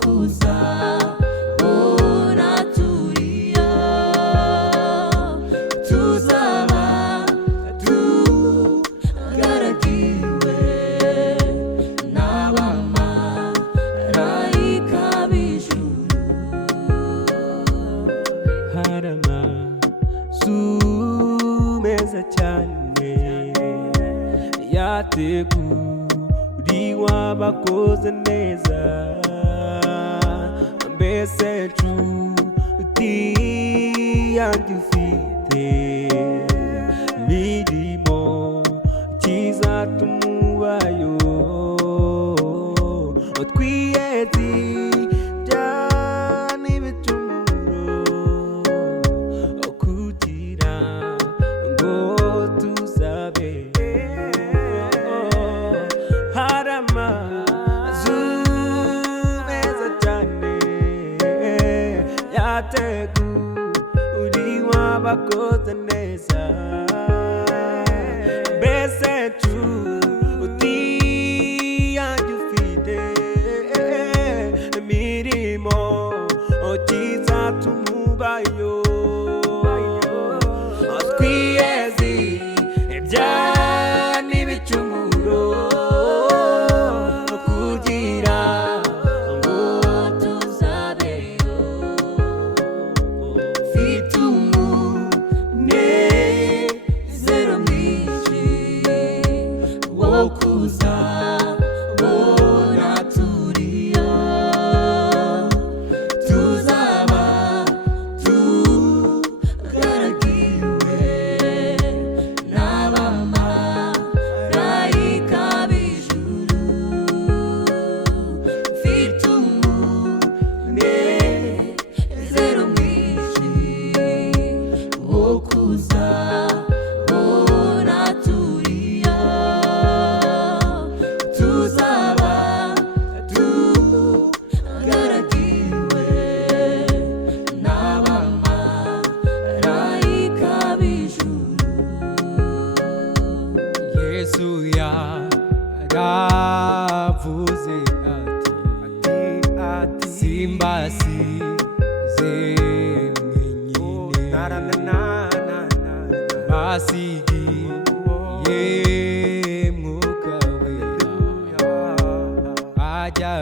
kuza unatulia, tuzaba tugaragiwe n'abamarayika b'ijuru. Hari amazu meza cyane yateguriwe abakoze neza, mbese nshuti yanjye ufite imirimo kizatuma ubayo, twiyezi bya n'ibicumuro kugira ngo tuzabe. Hari amazu meza cyane yateguriwe abakoze neza, mbese nshuti yanjye ufite imirimo kizatuma ubayo, twiyezi ibyaha n'ibicumuro kugira ngo tuzabeyo. Mfite umunezero mwinshi wo kuza unatulia, tuzaba tugaragiwe n'abamarayika b'ijuru. Mfite umunezero mwinshi wo kuza unatulia, tuzaba tugaragiwe n'abamarayika b'ijuru. Yesu yaravuze ati simbasize mwenyine, mbasigiye Mwuka Wera ajya